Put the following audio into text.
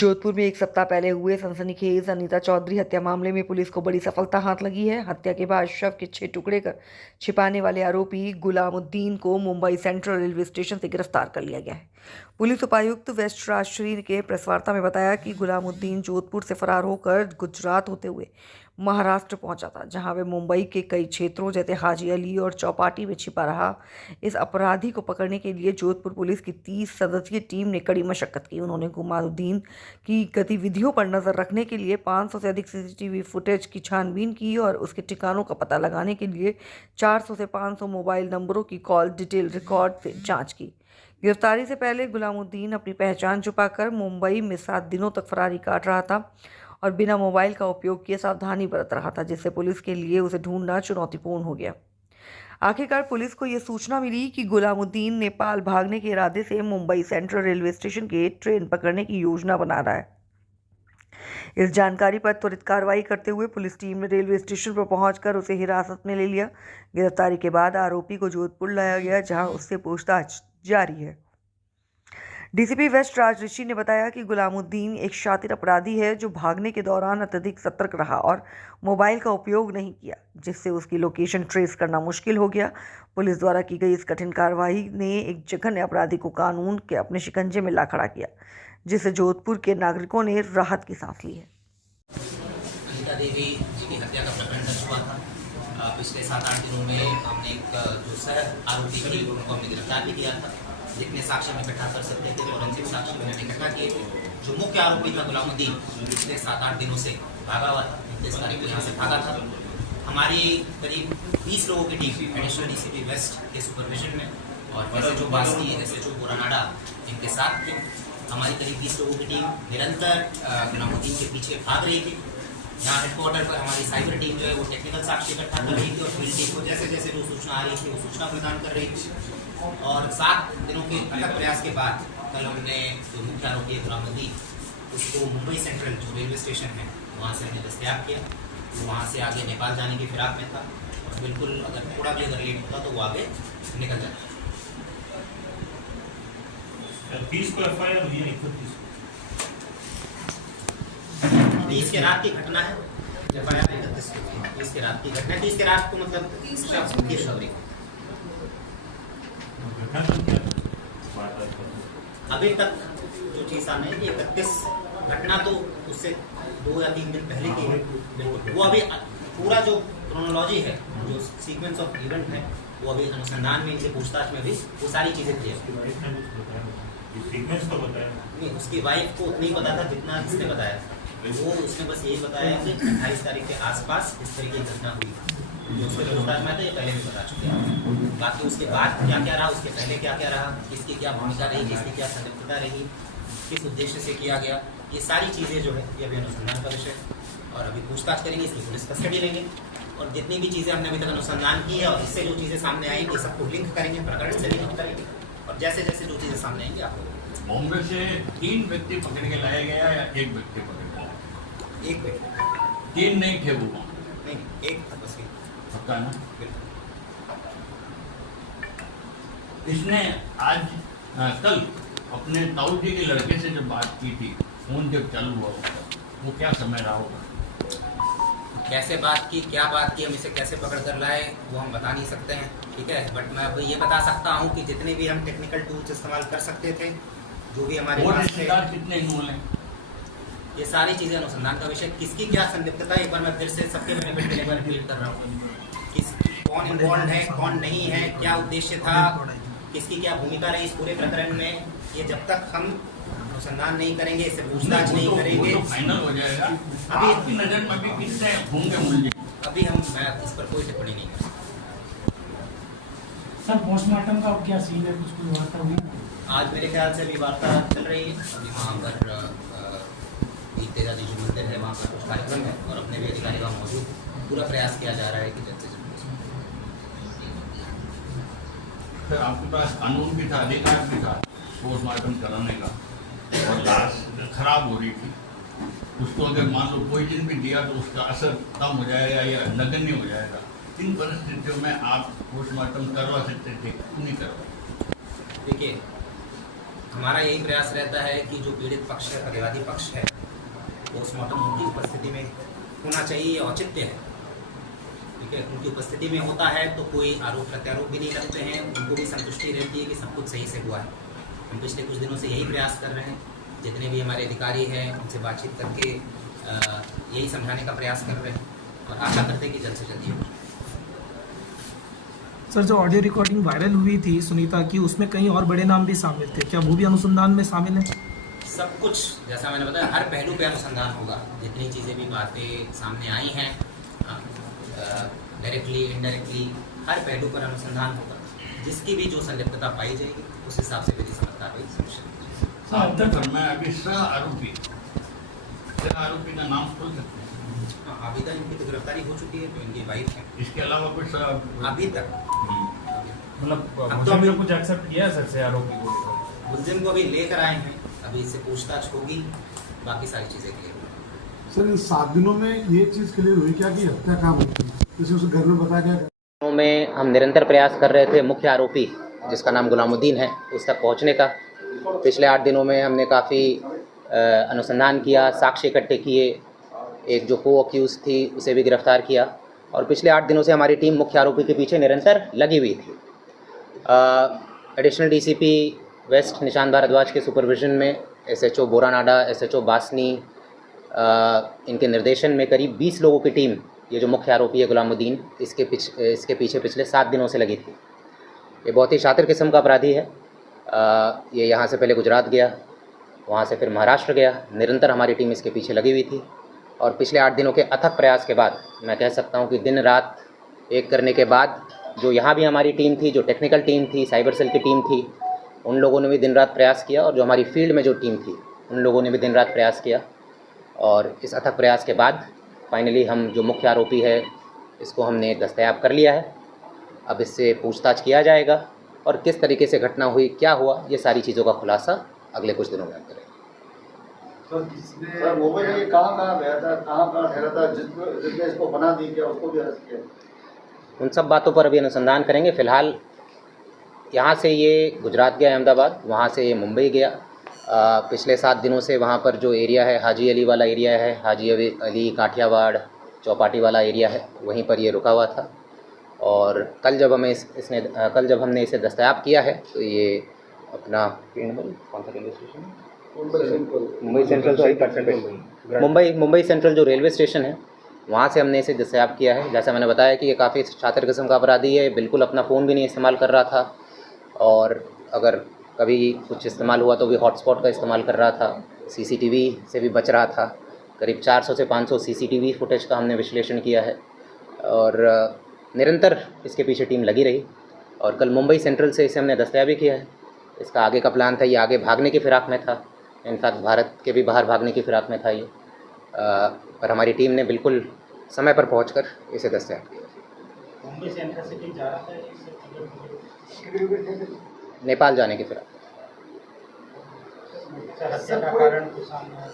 जोधपुर में एक सप्ताह पहले हुए सनसनीखेज अनीता चौधरी हत्या मामले में पुलिस को बड़ी सफलता हाथ लगी है। हत्या के बाद शव के 6 टुकड़े कर छिपाने वाले आरोपी गुलामुद्दीन को मुंबई सेंट्रल रेलवे स्टेशन से गिरफ्तार कर लिया गया है। पुलिस उपायुक्त वेस्ट राजश्री के प्रेस वार्ता में बताया कि गुलामुद्दीन जोधपुर से फरार होकर गुजरात होते हुए महाराष्ट्र पहुंचा था, जहां वे मुंबई के कई क्षेत्रों जैसे हाजी अली और चौपाटी में छिपा रहा। इस अपराधी को पकड़ने के लिए जोधपुर पुलिस की 30 सदस्यीय टीम ने कड़ी मशक्कत की। उन्होंने गुलामुद्दीन की गतिविधियों पर नजर रखने के लिए 500 से अधिक सीसीटीवी फुटेज की छानबीन की और उसके ठिकानों का पता लगाने के लिए 400 से 500 मोबाइल नंबरों की कॉल डिटेल रिकॉर्ड से जांच की। गिरफ्तारी से पहले गुलामुद्दीन अपनी पहचान छुपाकर मुंबई में 7 दिनों तक फरारी काट रहा था और बिना मोबाइल का उपयोग किए सावधानी बरत रहा था, जिससे पुलिस के लिए उसे ढूंढना चुनौतीपूर्ण हो गया। आखिरकार पुलिस को यह सूचना मिली कि गुलामुद्दीन नेपाल भागने के इरादे से मुंबई सेंट्रल रेलवे स्टेशन के ट्रेन पकड़ने की योजना बना रहा है। इस जानकारी पर त्वरित कार्रवाई करते हुए पुलिस टीम ने रेलवे स्टेशन पर पहुंचकर उसे हिरासत में ले लिया। गिरफ्तारी के बाद आरोपी को जोधपुर लाया गया, जहां उससे पूछताछ जारी है। डीसीपी वेस्ट राजऋषि ने बताया कि गुलामुद्दीन एक शातिर अपराधी है जो भागने के दौरान अत्यधिक सतर्क रहा और मोबाइल का उपयोग नहीं किया, जिससे उसकी लोकेशन ट्रेस करना मुश्किल हो गया। पुलिस द्वारा की गई इस कठिन कार्रवाई ने एक जघन्य अपराधी को कानून के अपने शिकंजे में ला खड़ा किया, जिससे जोधपुर के नागरिकों ने राहत की सांस ली है। अनीता देवी जी की हत्या का प्रकरण दर्ज हुआ था। पिछले 7-8 दिनों में हमने एक जो सह आरोपी थी उनको हमने गिरफ्तार भी किया था। जितने साक्ष्य में इकट्ठा कर सकते थे फोरेंसिक साक्ष्य मैंने इकट्ठा किए थे। जो मुख्य आरोपी था गुलामुद्दीन, पिछले 7-8 दिनों से भागा हुआ था। 29 तारीख को यहाँ से भागा था। हमारी करीब 20 लोगों की टीम एडिशनल डीसीपी वेस्ट के सुपरविजन में और एसएचओ बास्ती, एसएचओ बोरानाडा इनके साथ थे। हमारी करीब 20 लोगों की टीम निरंतर गुलामुद्दीन के पीछे भाग रही थी। यहाँ हेडक्वार्टर पर हमारी साइबर टीम जो है वो टेक्निकल साक्ष्य इकट्ठा कर रही थी और फील्ड टीम को जैसे जैसे जो सूचना आ रही थी वो सूचना प्रदान कर रही थी। और 7 दिनों के अथक प्रयास के बाद कल हमने जो मुख्य आरोपी है गुलामुद्दीन, उसको मुंबई सेंट्रल जो रेलवे स्टेशन है वहाँ से हमने दस्तयाब किया। वो वहाँ से आगे नेपाल जाने की फिराक में था और बिल्कुल अगर थोड़ा भी अगर लेट होता तो वो आगे निकल जाता। 30 को एफआईआर हुई है, 30 के रात की घटना है। एफआईआर 31 को हुई है। 30 के रात की घटना है। 30 के रात को मतलब शवरी अभी तक जो चीज़ सामने है कि 31 घटना तो उससे 2 या 3 दिन पहले की है। बिल्कुल वो अभी पूरा जो क्रोनोलॉजी है, जो सीक्वेंस ऑफ इवेंट है, वो अभी अनुसंधान में, इनसे पूछताछ में भी वो सारी चीज़ें क्लियर सीक्वेंस तो बताया नहीं। उसकी वाइफ को उतना ही पता था जितना इसने बताया। वो उसने बस यही बताया कि 28 तारीख के आसपास इस तरह की घटना हुई। जो उसके पूछताछ में था ये पहले भी बता चुके हैं। बाकी उसके बाद क्या क्या रहा, उसके पहले क्या क्या रहा, किसकी क्या भूमिका रही, किसकी क्या संलिप्तता रही, किस उद्देश्य से किया गया, ये सारी चीज़ें जो है ये अभी अनुसंधान का विषय और अभी पूछताछ करेंगे, इसकी पुलिस कस्टडी लेंगे और जितनी भी चीज़ें हमने अभी तक अनुसंधान की है और इससे जो चीज़ें सामने आएंगी सबको लिंक करेंगे, प्रकरण से लिंक करेंगे और जैसे जैसे जो चीज़ें सामने आएंगी आपको। बॉम्बे से 3 व्यक्ति पकड़ के लाया गया या 1 व्यक्ति पकड़ के लाया? 1 व्यक्ति। 3 नहीं थे वो? नहीं, 1 था बस। पक्का ना? इसने आज कल अपने ताऊ जी के लड़के से जब बात की थी, फोन जब चालू हुआ उसका, वो क्या समय रहा होगा? कैसे बात की, क्या बात की, हम इसे कैसे पकड़ कर लाए वो हम बता नहीं सकते हैं, ठीक है। बट मैं अब ये बता सकता हूँ कि जितने भी हम टेक्निकल टूल्स इस्तेमाल कर सकते थे, जो भी हमारे पास थे, रिश्तेदार कितने इन्वॉल्व हैं? ये सारी चीज़ें अनुसंधान का विषय। किसकी क्या संलिप्तता, एक बार मैं फिर से सबके बेनिफिट के लिए एक बार रिपीट कर रहा हूँ। कौन इन्वॉल्व है, कौन नहीं है, क्या उद्देश्य था, किसकी क्या भूमिका रही इस पूरे प्रकरण में, ये जब तक हम अनुसंधान नहीं करेंगे, इससे पूछताछ नहीं करेंगे, तो फाइनल हो जाएगा। अभी आपकी नजर में भी कितने होंगे मुझे? अभी मैं इस पर कोई टिप्पणी नहीं कर सकता। सर पोस्टमार्टम का क्या सीन है, कुछ वार्ता हुई? आज मेरे ख्याल से अभी वार्ता चल रही है। अभी वहाँ पर तेजा जी जो मंदिर है वहाँ पर कुछ कार्यक्रम है और अपने भी अधिकारी वहाँ मौजूद, पूरा प्रयास किया जा रहा है कि जल्द से जल्द। फिर आपके पास कानून भी था, अधिकार भी था पोस्टमार्टम कराने का और लाश खराब हो रही थी, उसको अगर मान लो पॉइजन भी दिया तो उसका असर कम हो जाएगा या नगण्य हो जाएगा। इन परिस्थितियों में आप पोस्टमार्टम करवा सकते थे, नहीं करवा? देखिए, हमारा यही प्रयास रहता है कि जो पीड़ित पक्ष है, प्रतिवादी पक्ष है, पोस्टमार्टम उनकी उपस्थिति में होना चाहिए, ये औचित्य है। ठीक है, उनकी उपस्थिति में होता है तो कोई आरोप प्रत्यारोप भी नहीं लगते हैं, उनको भी संतुष्टि रहती है कि सब कुछ सही से हुआ है। हम पिछले कुछ दिनों से यही प्रयास कर रहे हैं, जितने भी हमारे अधिकारी हैं उनसे बातचीत करके यही समझाने का प्रयास कर रहे हैं और आशा करते हैं कि जल्द से जल्द ये हो। सर, जो ऑडियो रिकॉर्डिंग वायरल हुई थी सुनीता की, उसमें कई और बड़े नाम भी शामिल थे, क्या वो भी अनुसंधान में शामिल है? सब कुछ जैसा मैंने बताया, हर पहलू पे अनुसंधान होगा। जितनी चीज़ें भी बातें सामने आई हैं, डायरेक्टली इनडायरेक्टली, हर पहलू पर अनुसंधान होगा। जिसकी भी जो संलिप्तता पाई जाएगी उस हिसाब से विधि सम्मत कार्रवाई सुनिश्चित की जाएगी। अब तक मैं अभी सह आरोपी का नाम खोल सकते हैं? हाँ, अभी तक इनकी तो गिरफ्तारी हो चुकी है, तो इनकी वाइफ है। इसके अलावा कुछ अभी तक मतलब अब तो मुझे अभी- कुछ एक्सेप्ट किया है सर से आरोपी को? मुलजिम को अभी लेकर आए हैं, अभी इससे पूछताछ होगी, बाकी सारी चीज़ें क्लियर होंगी। सर, इन 7 दिनों में ये चीज़ क्लियर हुई क्या कि हत्या कहाँ हुई थी? जैसे उसे घर में बताया गया। दिनों में हम निरंतर प्रयास कर रहे थे मुख्य आरोपी जिसका नाम गुलामुद्दीन है उस तक पहुंचने का। पिछले 8 दिनों में हमने काफ़ी अनुसंधान किया, साक्ष्य इकट्ठे किए, एक जो को अक्यूज़ थी उसे भी गिरफ्तार किया और पिछले 8 दिनों से हमारी टीम मुख्य आरोपी के पीछे निरंतर लगी हुई थी। Additional DCP west Nishant Bhardwaj के सुपरविजन में एसएचओ बोरानाडा, एसएचओ बासनी, इनके निर्देशन में करीब 20 लोगों की टीम, ये जो मुख्य आरोपी है गुलामुद्दीन, इसके पीछे पिछले 7 दिनों से लगी थी। ये बहुत ही शातिर किस्म का अपराधी है। ये यहाँ से पहले गुजरात गया, वहाँ से फिर महाराष्ट्र गया, निरंतर हमारी टीम इसके पीछे लगी हुई थी और पिछले 8 दिनों के अथक प्रयास के बाद मैं कह सकता हूँ कि दिन रात एक करने के बाद जो यहाँ भी हमारी टीम थी, जो टेक्निकल टीम थी, साइबर सेल की टीम थी, उन लोगों ने भी दिन रात प्रयास किया और जो हमारी फील्ड में जो टीम थी उन लोगों ने भी दिन रात प्रयास किया और इस अथक प्रयास के बाद फाइनली हम जो मुख्य आरोपी है इसको हमने दस्तयाब कर लिया है। अब इससे पूछताछ किया जाएगा और किस तरीके से घटना हुई, क्या हुआ, ये सारी चीज़ों का खुलासा अगले कुछ दिनों में हम करेंगे। सर, मोबाइल ये कहाँ गया था, कहाँ ठहरा था, जिसने इसको बना दी क्या, उसको भी अरेस्ट किया? उन सब बातों पर अभी अनुसंधान करेंगे। फ़िलहाल यहाँ से ये गुजरात गया, अहमदाबाद, वहाँ से ये मुंबई गया। पिछले 7 दिनों से वहाँ पर जो एरिया है, हाजी अली वाला एरिया है, हाजी अली काठियावाड़ चौपाटी वाला एरिया है, वहीं पर ये रुका हुआ था और कल जब हमने इसे दस्तयाब किया है तो ये अपना कौन सा रेलवे स्टेशन है, मुंबई सेंट्रल जो रेलवे स्टेशन है वहाँ से हमने इसे दस्तयाब किया है। जैसा मैंने बताया कि ये काफ़ी शातिर किस्म का अपराधी है, बिल्कुल अपना फ़ोन भी नहीं इस्तेमाल कर रहा था और अगर कभी कुछ इस्तेमाल हुआ तो भी हॉटस्पॉट का इस्तेमाल कर रहा था, सीसीटीवी से भी बच रहा था। करीब 400 से 500 सीसीटीवी फुटेज का हमने विश्लेषण किया है और निरंतर इसके पीछे टीम लगी रही और कल मुंबई सेंट्रल से इसे हमने दस्तयाबी किया है। इसका आगे का प्लान था, ये आगे भागने की फ़िराक में था, इनफैक्ट भारत के भी बाहर भागने की फ़िराक में था ये, पर हमारी टीम ने बिल्कुल समय पर पहुंचकर इसे दस्तयाब किया। मुंबई से इंटरसिटी जा रहा था, नेपाल जाने की फ़िराक। हत्या का कारण तो सामने